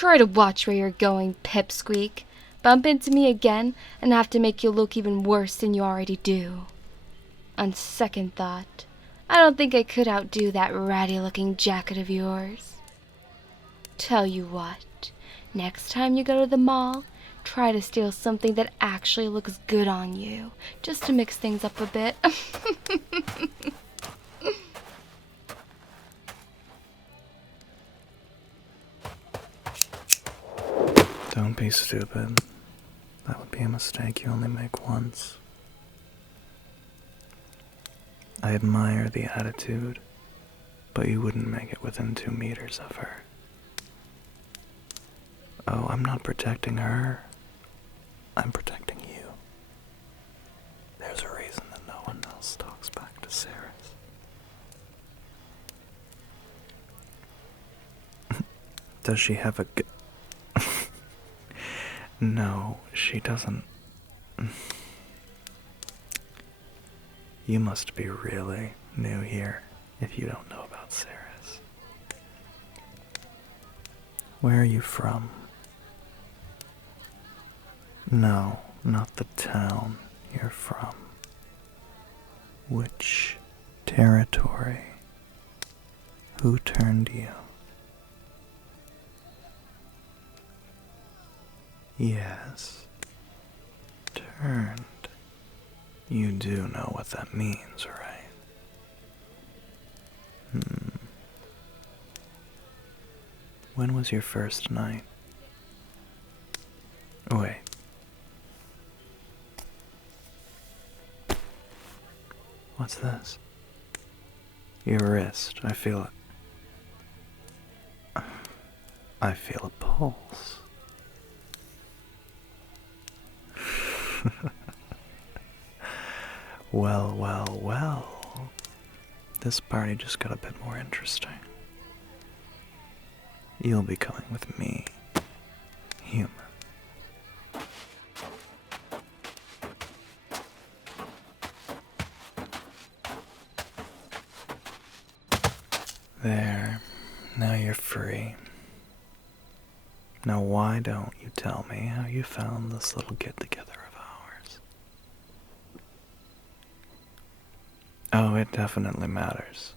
Try to watch where you're going, Pipsqueak. Bump into me again and I have to make you look even worse than you already do. On second thought, I don't think I could outdo that ratty-looking jacket of yours. Tell you what, next time you go to the mall, try to steal something that actually looks good on you, just to mix things up a bit. Don't be stupid. That would be a mistake you only make once. I admire the attitude, but you wouldn't make it within 2 meters of her. Oh, I'm not protecting her. I'm protecting you. There's a reason that no one else talks back to Sarah. Does she have a No, she doesn't. You must be really new here if you don't know about Sarah's. Where are you from? No, not the town you're from. Which territory? Who turned you? Yes, turned. You do know what that means, right? When was your first night? Wait. What's this? Your wrist. I feel it. I feel a pulse. Well, well, well. This party just got a bit more interesting. You'll be coming with me, human. There, now you're free. Now why don't you tell me how you found this little get-together of ours? Oh, it definitely matters.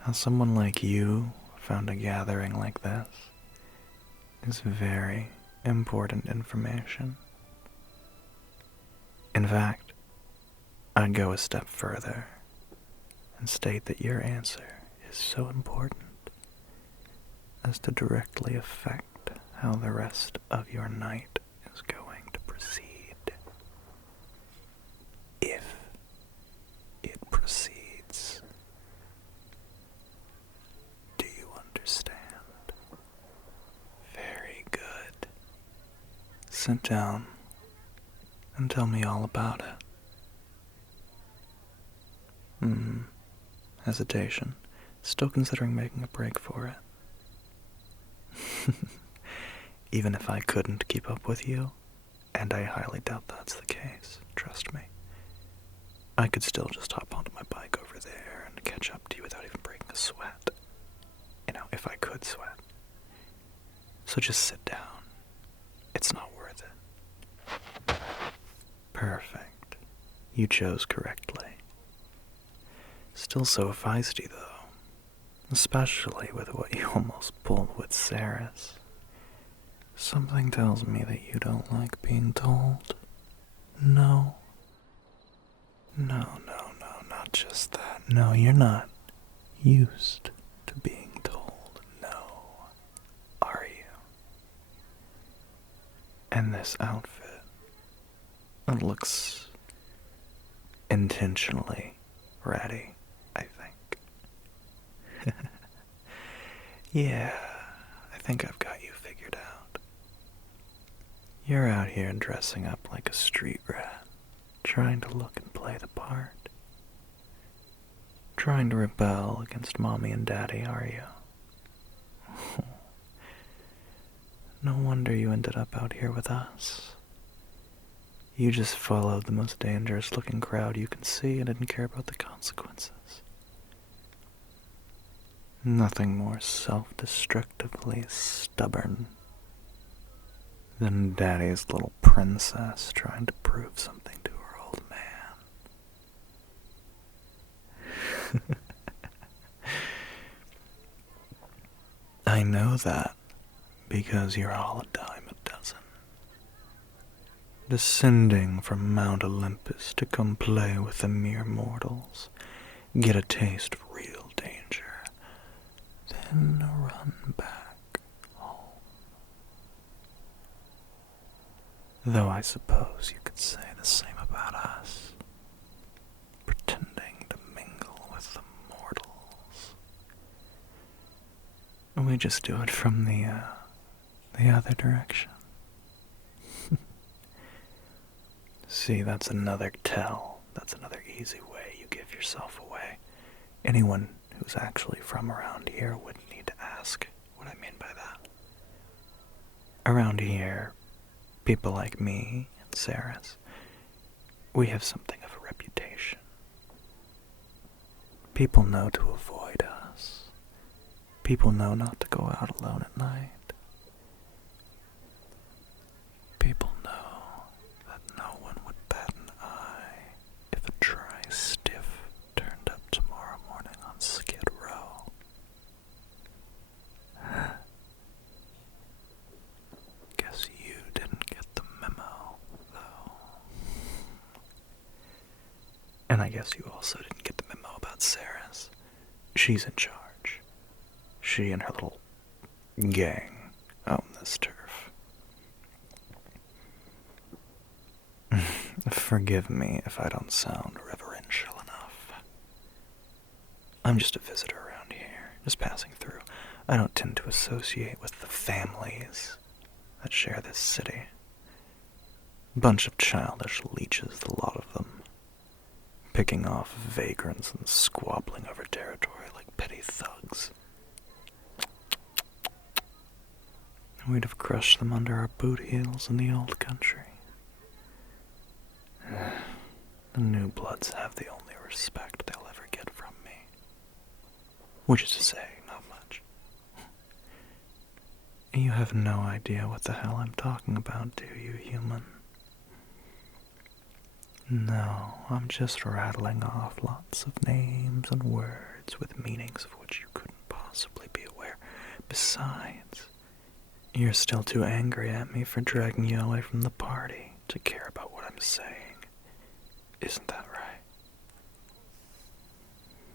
How someone like you found a gathering like this is very important information. In fact, I'd go a step further and state that your answer is so important as to directly affect how the rest of your night is going to proceed. If it proceeds. Do you understand? Very good. Sit down and tell me all about it. Hesitation. Still considering making a break for it. Even if I couldn't keep up with you, and I highly doubt that's the case, trust me, I could still just hop onto my bike over there and catch up to you without even breaking a sweat. You know, if I could sweat. So just sit down. It's not worth it. Perfect. You chose correctly. Still so feisty, though. Especially with what you almost pulled with Sarah's. Something tells me that you don't like being told. No. No, not just that. No, you're not used to being told no, are you? And this outfit, it looks intentionally ratty, I think. Yeah, I think I've got you figured out. You're out here dressing up like a street rat, trying to look and play the part. Trying to rebel against Mommy and Daddy, are you? No wonder you ended up out here with us. You just followed the most dangerous looking crowd you can see and didn't care about the consequences. Nothing more self-destructively stubborn than Daddy's little princess trying to prove something to her old man. I know that because you're all a dime a dozen. Descending from Mount Olympus to come play with the mere mortals, get a taste of real danger, then run back home. Though I suppose you could say the same about us, pretending to mingle with the mortals. We just do it from the other direction. See, that's another tell. That's another easy way you give yourself away. Anyone who's actually from around here wouldn't need to ask what I mean by that. Around here, people like me and Saris, we have something of a reputation. People know to avoid us. People know not to go out alone at night. People know that no one would bat an eye if a dry stiff turned up tomorrow morning on Skid Row. Guess you didn't get the memo, though. And I guess you also didn't get the memo about Saris. She's in charge. She and her little gang own this turf. Forgive me if I don't sound reverential enough. I'm just a visitor around here, just passing through. I don't tend to associate with the families that share this city. Bunch of childish leeches, the lot of them. Picking off vagrants and squabbling over territory like petty thugs. We'd have crushed them under our boot heels in the old country. The new bloods have the only respect they'll ever get from me. Which is to say, not much. You have no idea what the hell I'm talking about, do you, human? No, I'm just rattling off lots of names and words with meanings of which you couldn't possibly be aware. Besides, you're still too angry at me for dragging you away from the party to care about what I'm saying. Isn't that right?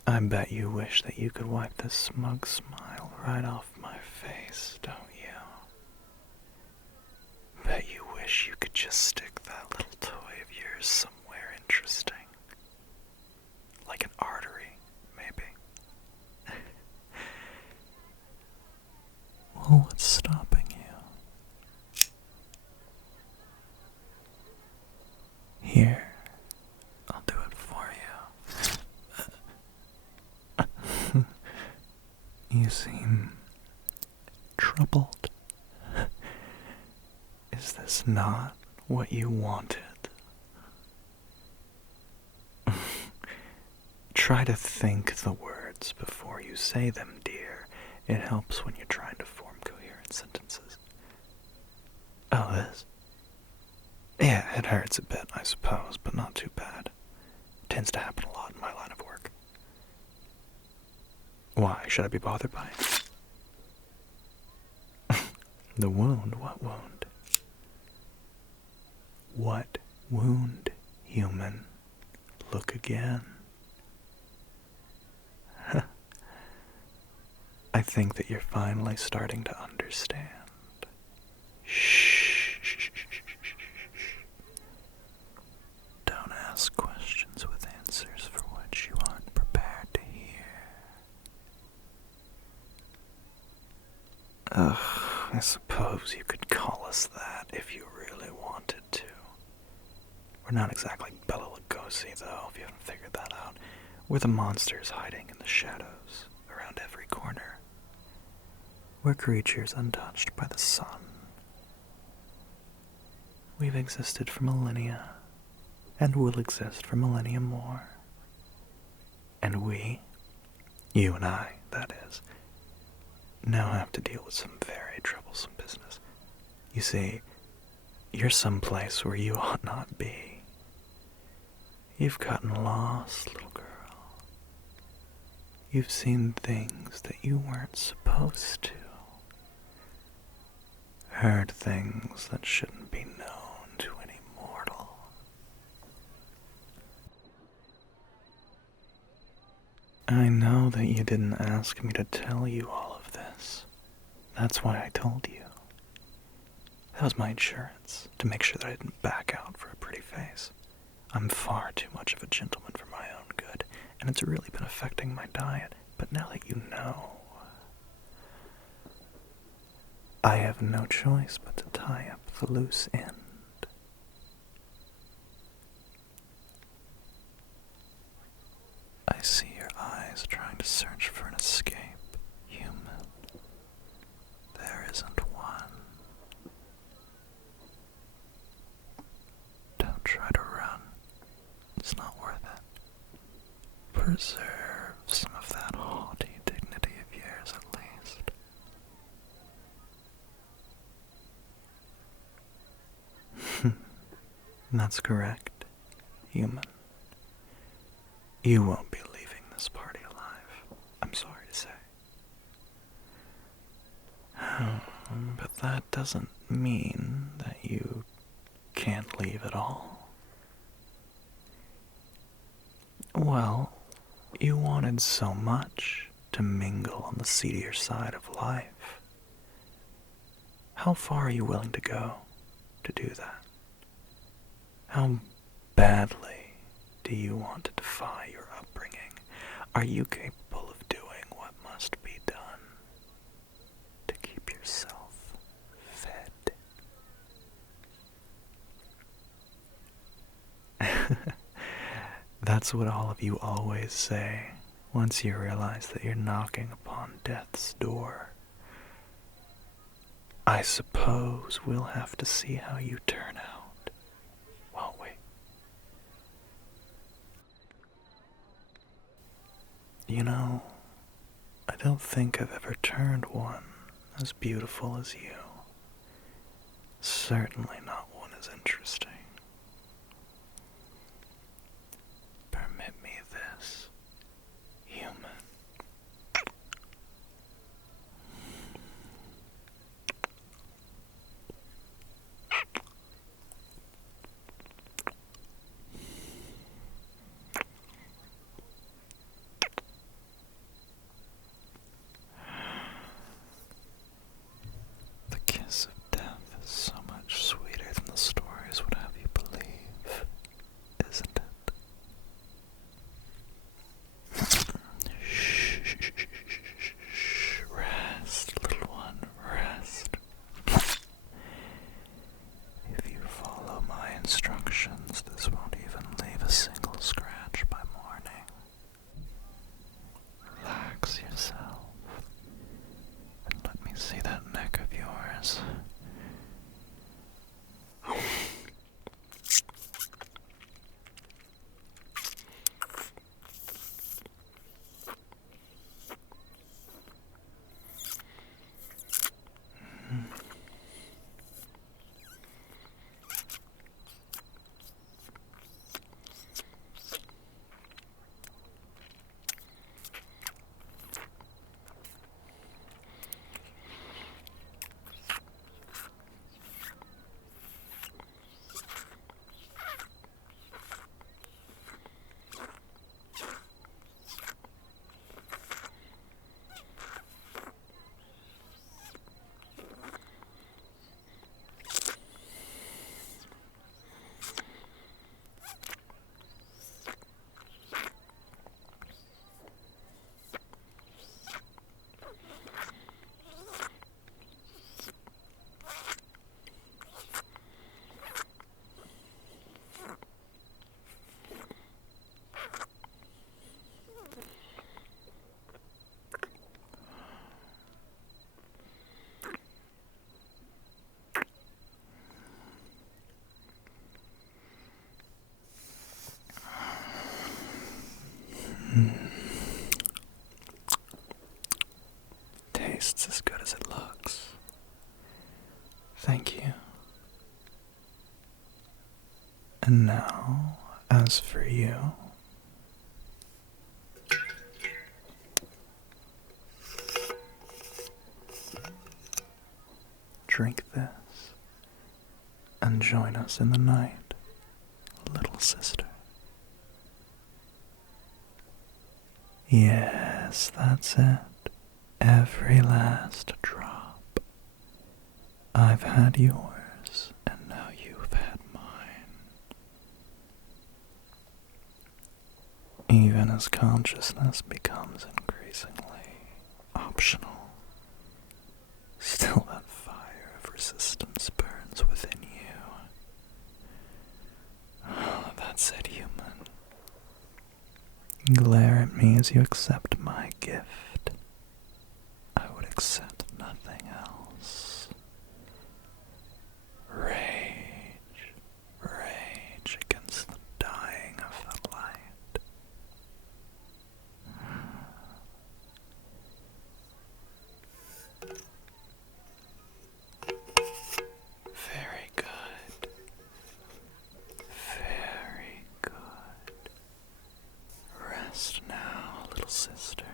I bet you wish that you could wipe this smug smile right off my face, don't you? Bet you wish you could just stick that little toy of yours somewhere interesting. Like an artery, maybe. Well, what's stopping you? Here. I'll do it for you. You seem troubled. Is this not what you wanted? Try to think the words before you say them, dear. It helps when you're trying to form coherent sentences. Oh, this? Yeah, it hurts a bit, I suppose, but not too bad. Tends to happen a lot in my line of work. Why should I be bothered by it? The wound? What wound? What wound, human? Look again. I think that you're finally starting to understand. Shh. Don't ask questions with answers for which you aren't prepared to hear. I suppose you could call us that if you really wanted to. We're not exactly Bela Lugosi, though, if you haven't figured that out. We're the monsters hiding in the shadows around every corner. We're creatures untouched by the sun. We've existed for millennia, and will exist for millennia more. And we, you and I, that is, now have to deal with some very troublesome business. You see, You're someplace where you ought not be. You've gotten lost, little girl. You've seen things that you weren't supposed to. Heard things that shouldn't be known to any mortal. I know that you didn't ask me to tell you all of this. That's why I told you. That was my insurance, to make sure that I didn't back out for a pretty face. I'm far too much of a gentleman for my own good, and it's really been affecting my diet. But now that you know, I have no choice but to tie up the loose end. I see your eyes trying to search for an escape, human. There isn't one. Don't try to run. It's not worth it. Preserve some of that haughty dignity of yours at least. That's correct, human. You won't be leaving this party alive, I'm sorry to say. But that doesn't mean that you can't leave at all. Well, you wanted so much to mingle on the seedier side of life. How far are you willing to go to do that? How badly do you want to defy your upbringing? Are you capable of doing what must be done to keep yourself fed? That's what all of you always say once you realize that you're knocking upon death's door. I suppose we'll have to see how you turn out, won't we? You know, I don't think I've ever turned one as beautiful as you. Certainly not one as interesting. Permit me this, human. The kiss of death is so much sweeter than the stories would have you believe, isn't it? Shh, rest, little one, rest. If you follow my instructions, this won't even leave a single scratch by morning. Relax yourself, and let me see that neck of yours. Tastes as good as it looks. Thank you. As for you, drink this and join us in the night, little sister. Yes, that's it. Every last drop. I've had yours, and now you've had mine. Even as consciousness becomes increasingly optional, still that fire of resistance burns within you. Oh, that's it, human. Glare at me as you accept my gift. I would accept nothing else. Rage, rage against the dying of the light. Very good. Very good. Rest now, little sister.